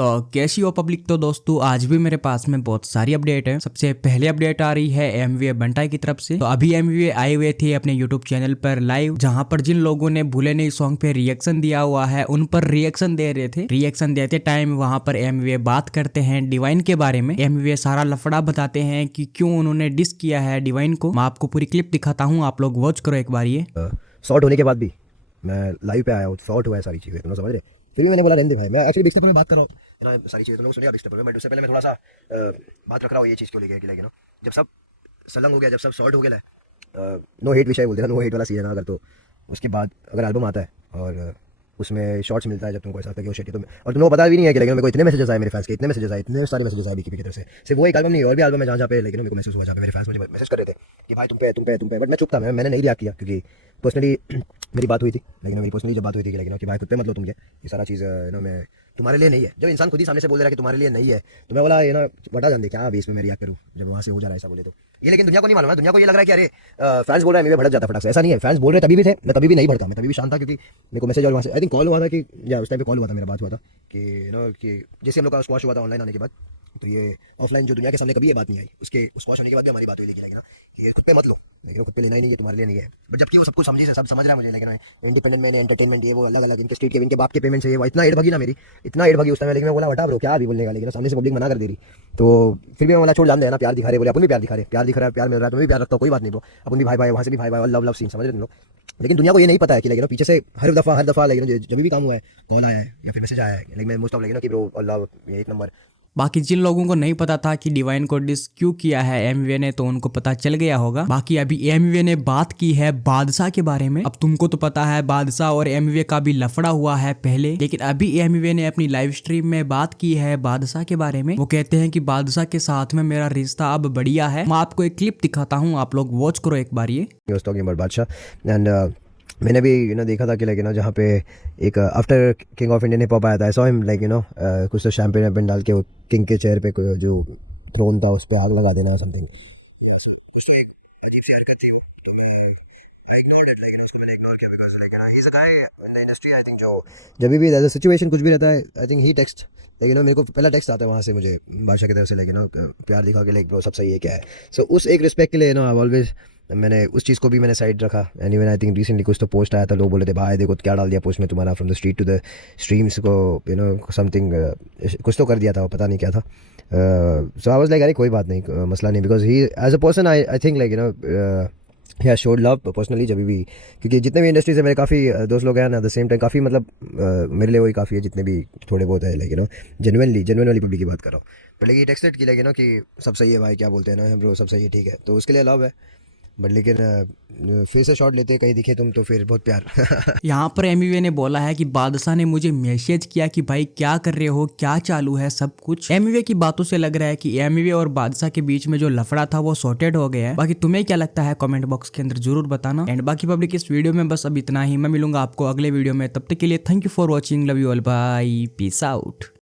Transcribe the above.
तो कैसी हो पब्लिक। तो दोस्तों आज भी मेरे पास में बहुत सारी अपडेट है। सबसे पहले अपडेट आ रही है एमवीए बंटाई की तरफ से। तो अभी एमवीए आए हुए थे अपने यूट्यूब चैनल पर लाइव, जहां पर जिन लोगों ने भूले नहीं सॉन्ग पे रिएक्शन दिया हुआ है उन पर रिएक्शन दे रहे थे। रिएक्शन देते टाइम वहां पर एमवीए बात करते हैं डिवाइन के बारे में। एमवीए सारा लफड़ा बताते हैं कि क्यों उन्होंने डिस किया है डिवाइन को। मैं आपको पूरी क्लिप दिखाता हूँ, आप लोग वॉच करो एक बार। ये शॉर्ट होने के बाद भी मैं लाइव पे आया हूँ, शॉर्ट हुआ है सारी चीज़ें, तुम समझ रहे। फिर भी मैंने बोला रहने दे भाई, मैं एक्चुअली बिग स्टेप में बात कर रहा हूँ सारी चीज़ें तुम लोग सुनिए बिग स्टेप में। बट उससे पहले मैं थोड़ा सा बात रख रहा हूँ ये चीज़ को लेके कि ना जब सब सलंग हो गया, जब सब शॉर्ट हो गया, नो हेट विषय बोलते हैं, नो हेट वाला सीजन अगर, तो उसके बाद अगर एल्बम आता है और उसमें शॉर्ट्स मिलता है, जब तुमको ऐसा लगता है कि शिट, और तुमको पता भी नहीं है कि लेकिन मेरे को इतने मैसेजेस आए मेरे फैंस के, इतने मैसेजेस आए, इतने सारे मैसेजेस आए बीके की तरफ से। सिर्फ वो एक एल्बम नहीं, और भी एल्बम है जहाँ पे लेकिन मेरे को मैसेज हुआ, जहाँ पे मेरे फैंस मुझे मैसेज कर रहे थे कि भाई तुम पे। बट मैं चुप था, मैंने नहीं रिएक्ट किया क्योंकि पर्सनली मेरी बात हुई थी, लेकिन मेरी पर्सनली जब बात हुई थी लेकिन कि भाई खुद पे मत लो तुम, ये सारा चीज़ मैं तुम्हारे लिए नहीं है। जब इंसान खुद ही सामने से बोल रहा है कि तुम्हारे लिए नहीं है, तो मैं बोला बता जान दे क्या अभी इसमें मैं रिएक्ट करूँ जब वहाँ से हो जा रहा है ऐसा बोले तो। ये लेकिन दुनिया को नहीं मालूम है, दुनिया को ये लग रहा है कि अरे फैंस बोल रहे हैं मैं भड़क जाता फटाक से। ऐसा नहीं है, फैंस बोल रहे तभी भी थे, मैं तभी भी नहीं भड़का, मैं तभी भी शांत था क्योंकि मेरे को मैसेज और वहाँ से आई थिंक कॉल हुआ था कि या उस टाइम पे कॉल हुआ था, मेरा बात हुआ था कि कि जैसे हम लोग का स्क्वाश हुआ था ऑनलाइन आने के बाद, तो ये ऑफलाइन जो दुनिया के सामने कभी ये बात नहीं आई, उसके स्क्वाश होने के बाद भी हमारी बात हुई लेकिन ये खुद पे मत लो, लेकिन खुद पे लेना ही नहीं है, तुम्हारे लिए नहीं है। बट जबकि वो सब कुछ समझी से सब समझ रहा है मुझे, लेकिन इंडिपेंडेंट मैंने एंटरटेनमेंट ये वो अलग अलग इनके स्ट्रीट के इनके बाप के पेमेंट से ये वो इतना एड भगी ना मेरी, इतना एड भगी उस टाइम, लेकिन मैं बोला हटा ब्रो क्या अभी बोलने का, लेकिन सामने से पब्लिक मना कर दे रही, तो फिर भी मैं बोला छोड़ जान दे ना, प्यार दिखा रहे, बोले अपन भी प्यार दिखा रहे, प्यार दिख रहा है, प्यार मिल रहा है, तुम्हें भी प्यार रखता हूँ, कोई बात नहीं ब्रो, अपन भी भाई भाई, वहाँ से भी भाई भाई, लव लव सीन, समझ रहे तुम लोग। लेकिन दुनिया को ये नहीं पता है कि लेकिन पीछे से हर दफा लेकिन जब भी काम हुआ है, कॉल आया है या फिर मैसेज आया है, लेकिन मैं मोस्ट ऑफ लेकिन कि ब्रो लव ये एक नंबर। बाकी जिन लोगों को नहीं पता था कि डिवाइन को डिस क्यों किया है एमवीए ने, तो उनको पता चल गया होगा। बाकी अभी एमवीए ने बात की है बादशाह के बारे में। अब तुमको तो पता है बादशाह और एमवीए का भी लफड़ा हुआ है पहले, लेकिन अभी एमवीए ने अपनी लाइव स्ट्रीम में बात की है बादशाह के बारे में। वो कहते हैं कि बादशाह के साथ में मेरा रिश्ता अब बढ़िया है। मैं आपको एक क्लिप दिखाता हूँ, आप लोग वॉच करो एक बार। ये बादशाह एंड मैंने भी देखा था कि जहाँ पे एक after king of Indian hip hop आया था, आई सॉ हिम कुछ तो शैंपेन वैम्पेन डाल के वो किंग के चेयर पे जो थ्रोन था उस पर आग लगा देना समथिंग। जब भी सिचुएशन कुछ भी रहता है आई थिंक ही टेक्स्ट, लेकिन मेरे को पहला टेक्स्ट आता है वहाँ से मुझे बादशाह की तरफ से, लेकिन प्यार दिखा के ब्रो सब सही है क्या है। सो उस एक रिस्पेक्ट के लिए आई ऑलवेज मैंने उस चीज़ को भी मैंने साइड रखा। And even I think recently कुछ तो पोस्ट आया था, लोग बोले थे भाई देखो क्या डाल दिया पोस्ट में तुम्हारा, from the street to the streams को समथिंग कुछ तो कर दिया था, वो पता नहीं क्या था। सो आई वाज लाइक अरे कोई बात नहीं, मसला नहीं, because he as a person I think you should love personally जब भी, क्योंकि जितने भी इंडस्ट्री से मेरे काफ़ी दोस्त लोग हैं ना, एट द सेम टाइम काफ़ी मेरे लिए वही काफ़ी है जितने भी थोड़े बहुत है, लेकिन जेन्युइन वाली पब्लिक की बात कर रहा हूँ। बट लेकिन टेक्सटेड की लेकिन कि सब सही है भाई, क्या बोलते हैं ना ब्रो, सब सही है ठीक है, तो उसके लिए लव है। बट लेकिन फिर से शॉट लेते कहीं दिखे तुम तो फिर बहुत प्यार। यहाँ पर एमवीए ने बोला है कि बादशाह ने मुझे मैसेज किया कि भाई क्या कर रहे हो, क्या चालू है सब कुछ। एमवीए की बातों से लग रहा है कि एमवीए और बादशाह के बीच में जो लफड़ा था वो सॉर्टेड हो गया है। बाकी तुम्हें क्या लगता है कमेंट बॉक्स के अंदर जरूर बताना। एंड बाकी पब्लिक इस वीडियो में बस अब इतना ही, मैं मिलूंगा आपको अगले वीडियो में, तब तक के लिए thank you for watching, love you all, bye, peace out.